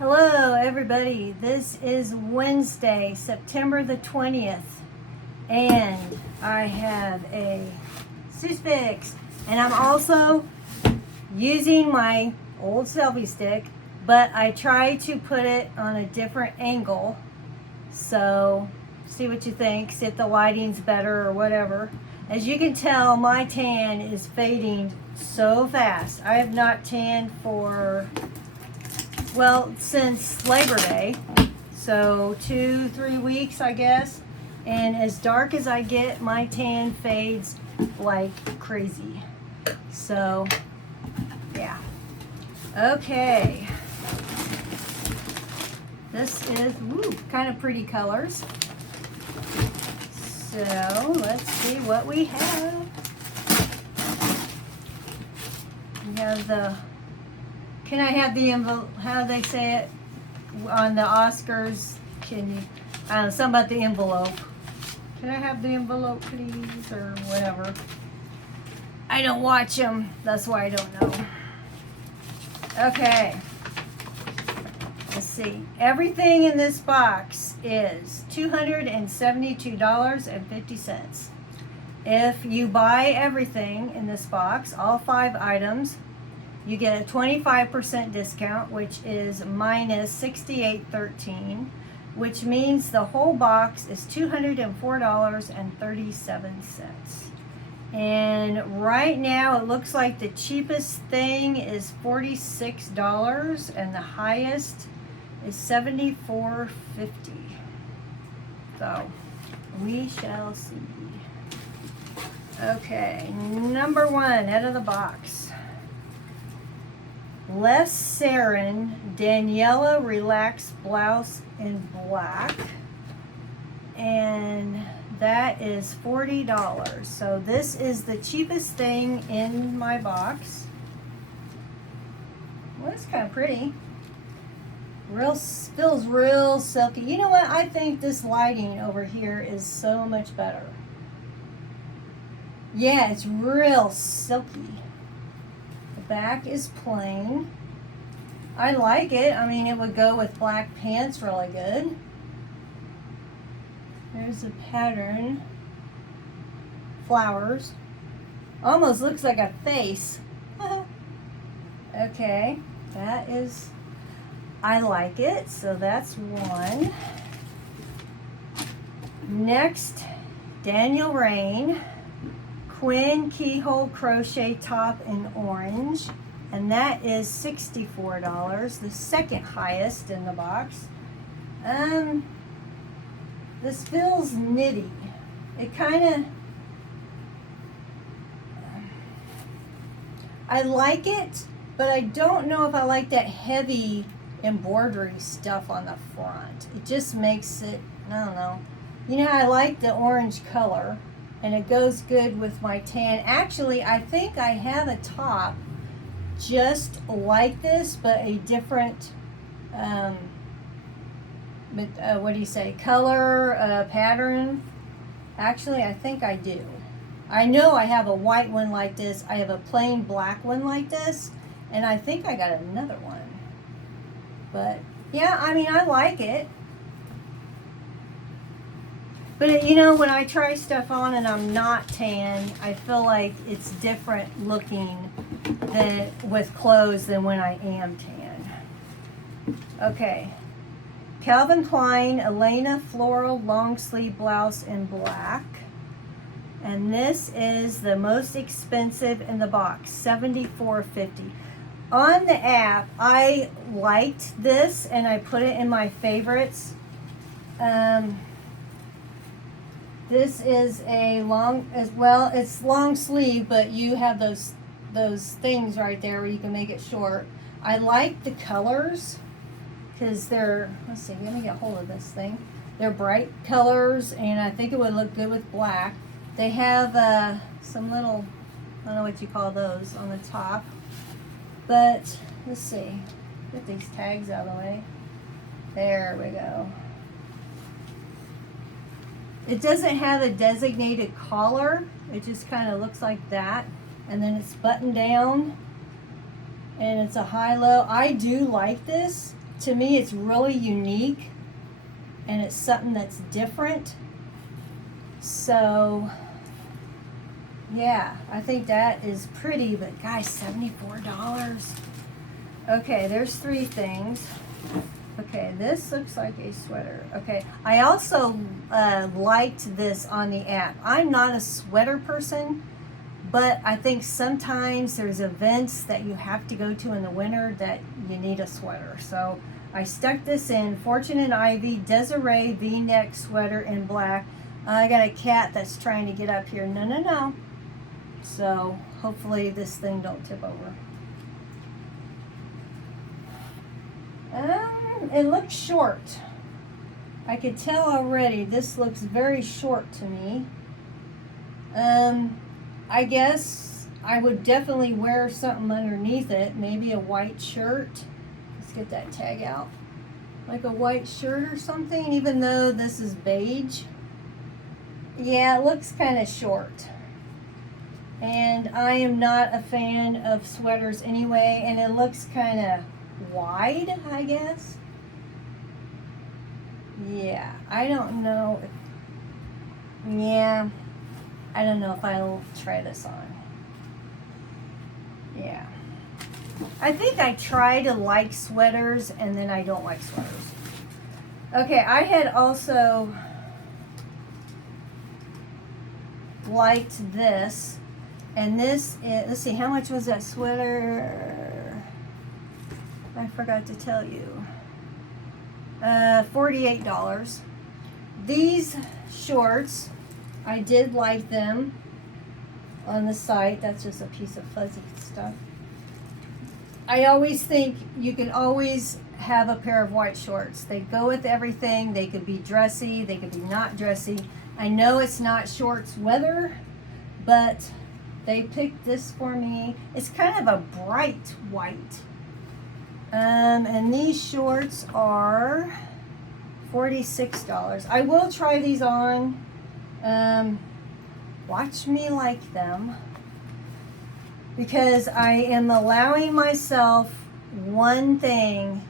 Hello everybody, this is Wednesday, September the 20th, and I have a Seuss Fix, and I'm also using my old selfie stick, but I try to put it on a different angle, so see what you think, see if the lighting's better or whatever. As you can tell, my tan is fading so fast. I have not tanned for, well, since Labor Day, so 2-3 weeks, I guess. And as dark as I get, my tan fades like crazy. So, yeah. Okay. This is kind of pretty colors. So, let's see what we have. We have the, can I have the envelope, how do they say it on the Oscars? Can you, I don't know, something about the envelope. Can I have the envelope, please, or whatever? I don't watch them, that's why I don't know. Okay. Let's see. Everything in this box is $272.50. If you buy everything in this box, all 5 items, you get a 25% discount, which is minus $68.13, which means the whole box is $204.37. And right now it looks like the cheapest thing is $46 and the highest is $74.50. So we shall see. Okay, number 1 out of the box. Les Sarin Daniela Relax Blouse in black, and that is $40. So this is the cheapest thing in my box. Well, it's kind of pretty. Feels real silky. You know what? I think this lighting over here is so much better. Yeah, it's real silky. The back is plain. I like it. I mean, it would go with black pants really good. There's a pattern. Flowers. Almost looks like a face. Okay, that is, I like it. So that's 1. Next, Daniel Rain Quinn Keyhole Crochet Top in orange, and that is $64, the second highest in the box. This feels knitty. It kind of, I like it, but I don't know if I like that heavy embroidery stuff on the front. It just makes it, I don't know. You know, I like the orange color, and it goes good with my tan. Actually, I think I have a top just like this, but a different, what do you say, color, pattern. Actually, I think I do. I know I have a white one like this. I have a plain black one like this, and I think I got another one. But yeah, I mean, I like it. But you know, when I try stuff on and I'm not tan, I feel like it's different looking than with clothes than when I am tan. Okay. Calvin Klein Elena Floral Long Sleeve Blouse in black. And this is the most expensive in the box, $74.50. On the app, I liked this and I put it in my favorites. This is a long, as well, it's long sleeve, but you have those things right there where you can make it short. I like the colors because they're, let's see, let me get hold of this thing. They're bright colors, and I think it would look good with black. They have some little, I don't know what you call those, on the top. But let's see, get these tags out of the way. There we go. It doesn't have a designated collar. It just kind of looks like that. And then it's buttoned down. And it's a high-low. I do like this. to me, it's really unique, and it's something that's different. So, yeah, I think that is pretty, but guys, $74. Okay, there's 3 things. Okay, this looks like a sweater. Okay, I also liked this on the app. I'm not a sweater person, but I think sometimes there's events that you have to go to in the winter that you need a sweater. So I stuck this in, Fortune and Ivy Desiree V-neck sweater in black. I got a cat that's trying to get up here. No. So hopefully this thing don't tip over. It looks short. I could tell already this looks very short to me. I guess I would definitely wear something underneath it, maybe a white shirt. Let's get that tag out. Like a white shirt or something, even though this is beige. Yeah, it looks kind of short. And I am not a fan of sweaters anyway, and it looks kind of wide, I guess. Yeah, I don't know. I don't know if I'll try this on. Yeah. I think I try to like sweaters, and then I don't like sweaters. Okay, I had also liked this, and this is, let's see, how much was that sweater? I forgot to tell you. $48. These shorts, I did like them on the site. That's just a piece of fuzzy stuff. I always think you can always have a pair of white shorts. They go with everything. They could be dressy, they could be not dressy. I know it's not shorts weather, but they picked this for me. It's kind of a bright white. And these shorts are $46. I will try these on. Watch me like them, because I am allowing myself one thing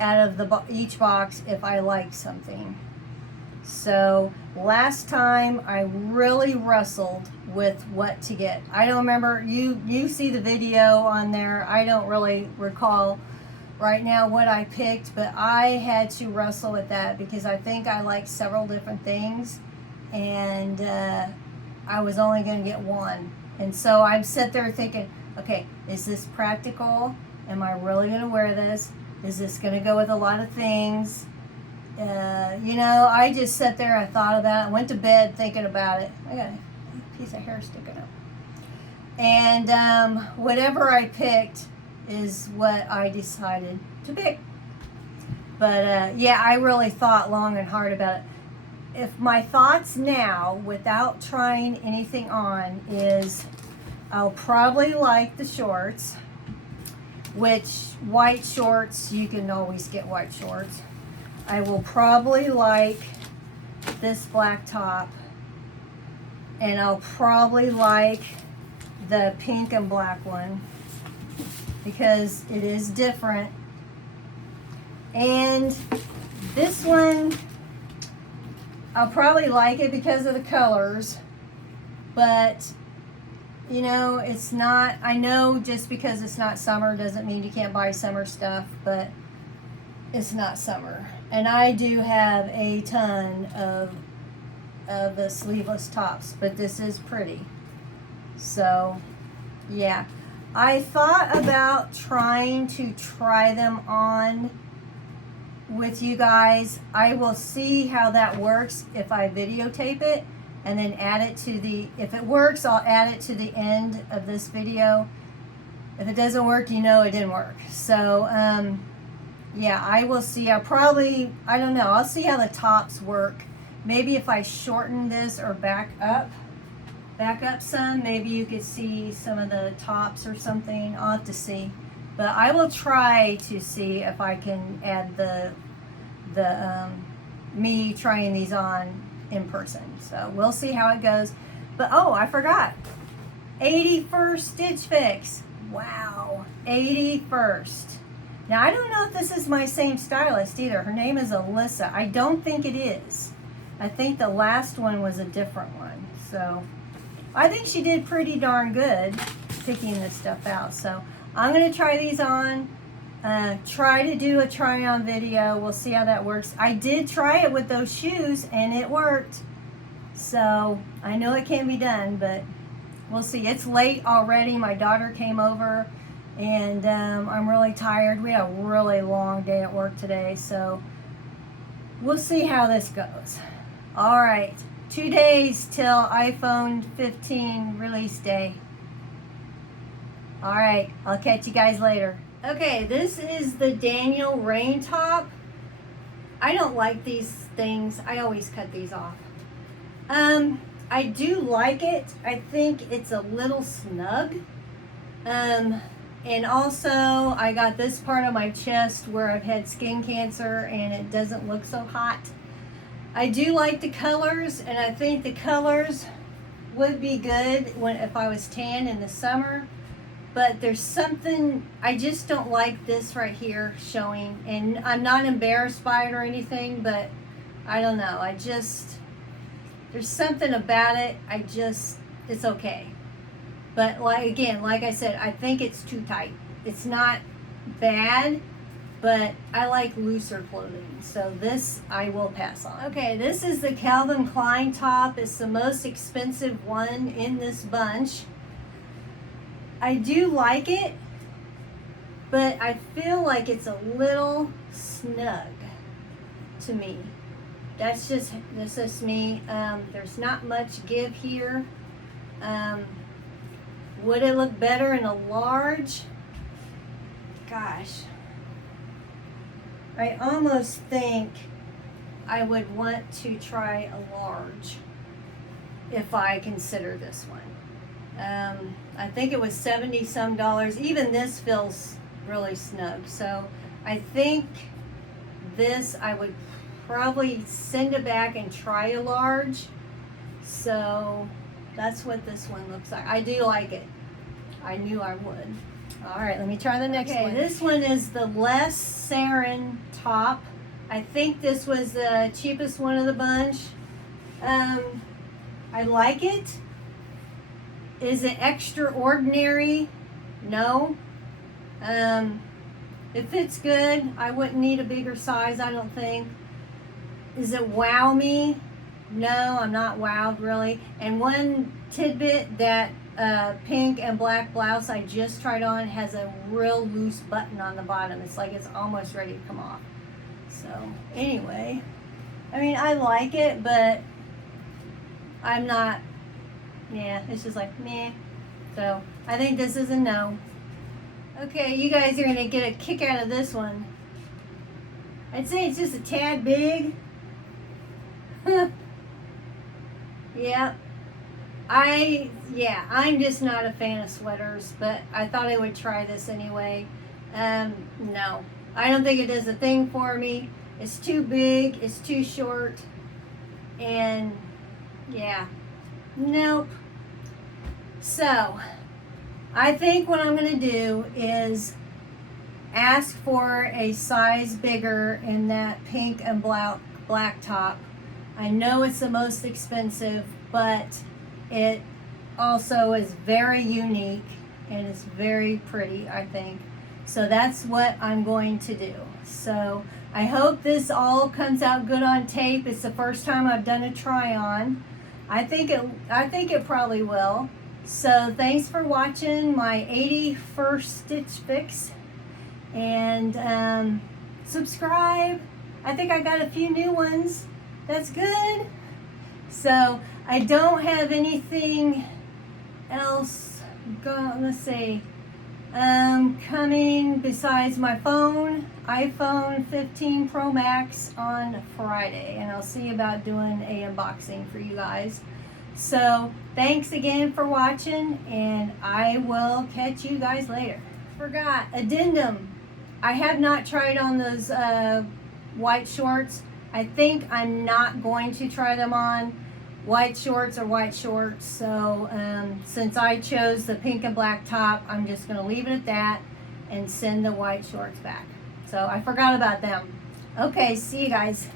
out of each box if I like something. So last time I really wrestled with what to get. I don't remember, you see the video on there. I don't really recall right now what I picked, but I had to wrestle with that because I think I like several different things, and I was only going to get one. And so I'm sit there thinking, okay, is this practical? Am I really going to wear this? Is this going to go with a lot of things? I just sat there, I thought about it, went to bed thinking about it. I got a piece of hair sticking up. And whatever I picked is what I decided to pick. But yeah, I really thought long and hard about it. If my thoughts now, without trying anything on, is I'll probably like the shorts, which white shorts, you can always get white shorts. I will probably like this black top, and I'll probably like the pink and black one because it is different. And this one, I'll probably like it because of the colors, but it's not, I know just because it's not summer doesn't mean you can't buy summer stuff, but it's not summer. And I do have a ton of the sleeveless tops, but this is pretty. So, yeah. I thought about trying to try them on with you guys. I will see how that works if I videotape it and then add it to if it works, I'll add it to the end of this video. If it doesn't work, it didn't work. So, yeah, I will see. I don't know. I'll see how the tops work. Maybe if I shorten this or back up some, maybe you could see some of the tops or something. I'll have to see. But I will try to see if I can add me trying these on in person. So we'll see how it goes. But I forgot. 81st Stitch Fix. Wow. 81st. Now, I don't know if this is my same stylist either. Her name is Alyssa. I don't think it is. I think the last one was a different one. So, I think she did pretty darn good picking this stuff out. So, I'm going to try these on. Try to do a try-on video. We'll see how that works. I did try it with those shoes, and it worked. So, I know it can be done, but we'll see. It's late already. My daughter came over, and I'm really tired. We had a really long day at work today, so we'll see how this goes. All right, 2 days till iPhone 15 release day. All right, I'll catch you guys later. Okay, this is the Daniel Rain Top. I don't like these things. I always cut these off. I do like it. I think it's a little snug. And also I got this part of my chest where I've had skin cancer and it doesn't look so hot. I do like the colors, and I think the colors would be good if I was tan in the summer. But there's something, I just don't like this right here showing. And I'm not embarrassed by it or anything, but I don't know. There's something about it. It's okay. But like I said, I think it's too tight. It's not bad, but I like looser clothing. So this I will pass on. Okay, this is the Calvin Klein top. It's the most expensive one in this bunch. I do like it, but I feel like it's a little snug to me. That's just me. There's not much give here. Would it look better in a large? Gosh. I almost think I would want to try a large if I consider this one. I think it was $70 some. Even this feels really snug. So I think this I would probably send it back and try a large. So that's what this one looks like. I do like it. I knew I would. All right, let me try the next one. This one is the Les Sarin top. I think this was the cheapest one of the bunch. I like it. Is it extraordinary? No. It fits good. I wouldn't need a bigger size, I don't think. Does it wow me? No, I'm not wowed really. And one tidbit, that pink and black blouse I just tried on has a real loose button on the bottom. It's like it's almost ready to come off. So anyway, I mean, I like it, but I'm not, it's just like meh. So I think this is a no. Okay, you guys are gonna get a kick out of this one. I'd say it's just a tad big. Yeah. I'm just not a fan of sweaters, but I thought I would try this anyway. No, I don't think it does a thing for me. It's too big, it's too short, and yeah, nope. So, I think what I'm going to do is ask for a size bigger in that pink and black top. I know it's the most expensive, but it also is very unique and it's very pretty, I think. So that's what I'm going to do. So I hope this all comes out good on tape. It's the first time I've done a try on. I think it probably will. So thanks for watching my 81st Stitch Fix, and subscribe. I think I got a few new ones. That's good. So I don't have anything else coming besides my phone, iPhone 15 Pro Max on Friday, and I'll see about doing a unboxing for you guys. So thanks again for watching, and I will catch you guys later. Forgot, addendum. I have not tried on those white shorts. I think I'm not going to try them on. White shorts are white shorts. So since I chose the pink and black top, I'm just going to leave it at that and send the white shorts back. So I forgot about them. Okay, see you guys.